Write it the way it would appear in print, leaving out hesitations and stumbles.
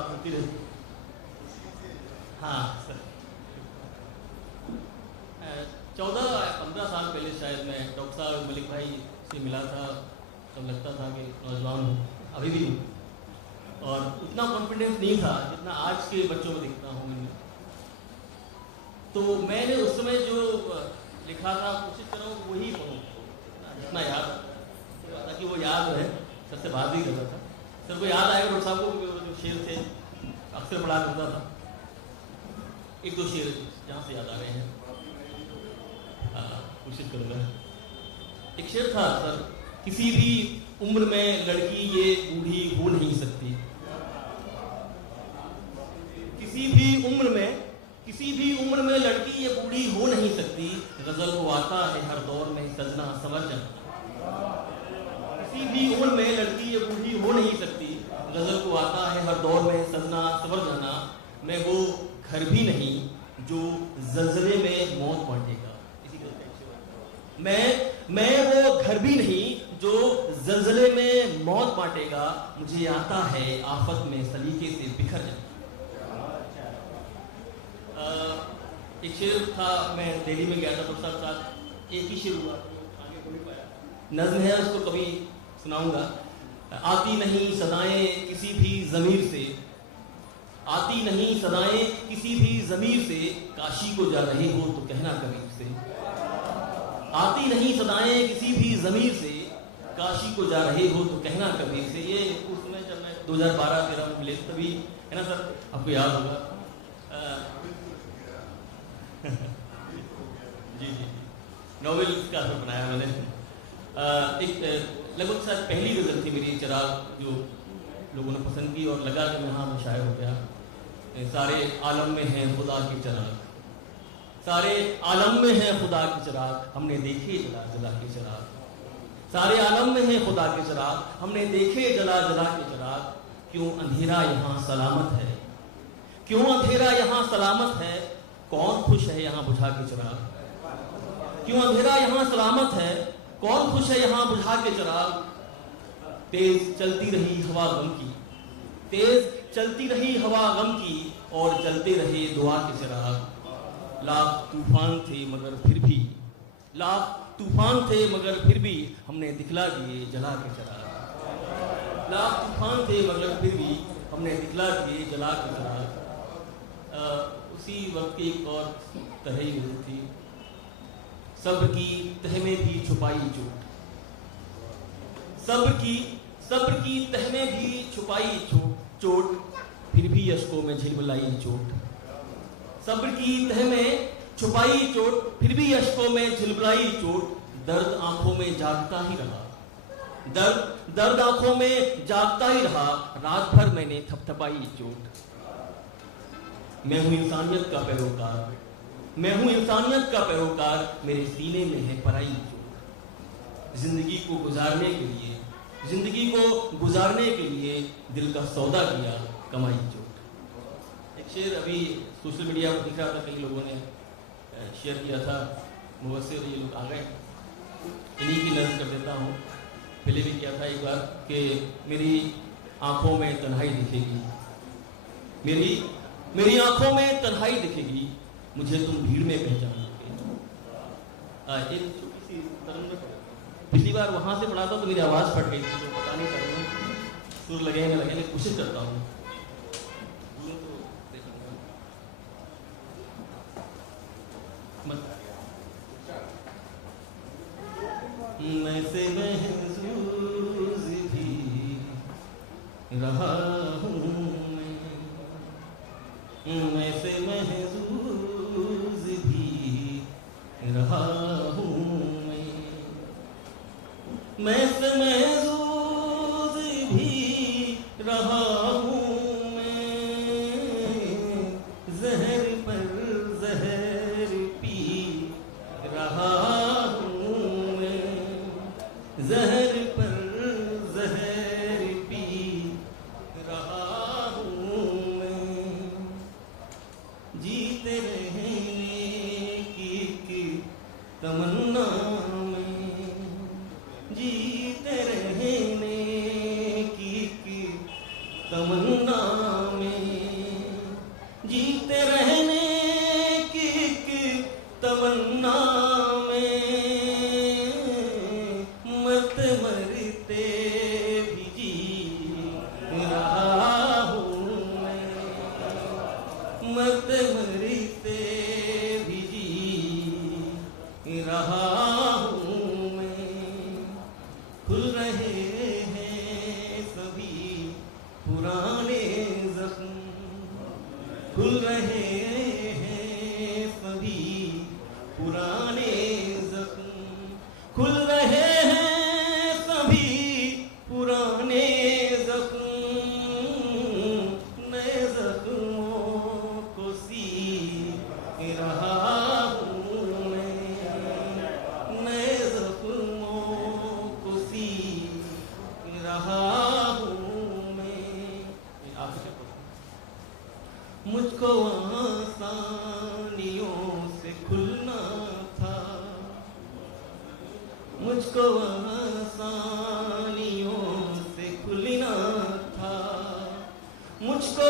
बात होती रहती। हाँ सर, 14-15 साल पहले शायद मैं डॉक्टर साहब मलिक भाई से मिला था, तब लगता था कि नौजवान हूँ, अभी भी हूँ, और उतना कॉन्फिडेंस नहीं था जितना आज के बच्चों में दिखता हूँ मैं। तो मैंने उस समय जो लिखा था कोशिश कर रहा हूँ वही पढ़ूँ, जितना याद ताकि वो याद रहे। सर से बात भी करता था, सर को याद आएगा डॉक्टर साहब को जो शेर थे अक्सर पढ़ा करता था। एक दो शेर जहाँ से याद आ रहे हैं कोशिश करूँगा। एक शेर था सर, किसी भी उम्र में लड़की ये बूढ़ी हो नहीं सकती, किसी भी उम्र में लड़की ये बूढ़ी हो नहीं सकती, गजल को आता है हर दौर में सजना समझ जाना। किसी भी उम्र में लड़की ये बूढ़ी हो नहीं सकती, गजल को आता है हर दौर में सजना समझ जाना। मैं वो घर भी नहीं जो जलजले में मौत बांटेगा। मैं वो घर भी नहीं जो जलजले में मौत बांटेगा, मुझे आता है आफत में सलीके से बिखर जाना। एक शेर था, मैं दिल्ली में गया था डॉक्टर साहब साथ, एक ही शेर हुआ, आगे हो नहीं पाया। नज़्म है, उसको कभी सुनाऊंगा। आती नहीं सदाएं किसी भी ज़मीर से, आती नहीं सदाएं किसी भी ज़मीर से, काशी को जा रहे हो तो कहना कबीर से। आती नहीं सदाएं किसी भी ज़मीर से, काशी को जा रहे हो तो कहना कबीर से। ये उस समय जब मैं 2012-13 में मिले तभी, है ना सर, आपको याद होगा। जी जी, नॉवेल का असर बनाया मैंने। एक लगभग शायद पहली गज़ल थी मेरी, चिराग, जो लोगों ने पसंद की और लगा कि मैं हाँ मैं शायर हो गया। सारे आलम में हैं खुदा के चिराग, सारे आलम में हैं खुदा के चिराग, हमने देखे जला जला के चिराग। सारे आलम में हैं खुदा के चिराग, हमने देखे जला जला के चिराग। क्यों अंधेरा यहाँ सलामत है, क्यों अंधेरा यहाँ सलामत है, कौन खुश है यहाँ बुझा के चिराग। क्यों अंधेरा यहाँ सलामत है, कौन खुश है यहाँ बुझा के चिराग। तेज चलती रही हवा गम की, तेज चलती रही हवा गम की, और जलते रहे दुआ के चिराग। लाख तूफान थे मगर फिर भी, लाख तूफान थे मगर फिर भी, हमने दिखला दिए जला के चिराग। लाख तूफान थे मगर फिर भी, हमने दिखला दिए जला के चिराग। उसी वक्त की एक और तहरी थी, सब्र की तह में भी छुपाई चोट, सब्र की तह में भी छुपाई चोट, फिर भी अश्कों में झिलमिलाई चोट। सब्र की तह में छुपाई चोट, फिर भी अश्कों में झिलमिलाई चोट। दर्द आंखों में जागता ही रहा, दर्द आंखों में जागता ही रहा, रात भर मैंने थपथपाई चोट। मैं हूं इंसानियत का पैरोकार, मैं हूं इंसानियत का पैरोकार, मेरे सीने में है पराई चोट। जिंदगी को गुजारने के लिए, जिंदगी को गुजारने के लिए दिल का सौदा किया कमाई चोट। एक शेर अभी सोशल मीडिया पर दिख रहा था, कई लोगों ने शेयर किया था, मुबस्सिर ये लोग आ गए, इन्हीं की नज़र कर देता हूँ। पहले भी किया था एक बार कि मेरी आंखों में तन्हाई दिखेगी, मेरी आंखों में तन्हाई दिखेगी, मुझे तुम भीड़ में पहचानोगे। एक छोटी सी तरंग, पिछली बार वहां से पढ़ा था तो मेरी आवाज़ फट गई थी, तो पता नहीं करूँ सुर लगे न लगे, कोशिश करता हूँ। मैं से महसूस भी रहा हूँ, मैं से महसूस भी रहा हूँ, मैं से महसूस भी रहा हूँ, मैं जहर पर जहर पी रहा हूँ, मैं जहर पर जहर पी रहा हूँ, मैं जीते रहने की तमन्ना में, जीते रहने की तमन्ना में, खुल रहे हैं सभी पुराने जख्म, खुल रहे हैं सभी पुराने जख्म, नए जख्मों को सी रहा हूँ मैं, नए जख्मों को सी रहा हूँ मैं। मुझको आसानियों से खुलना था, मुझको आसानियों से खुलना था, मुझको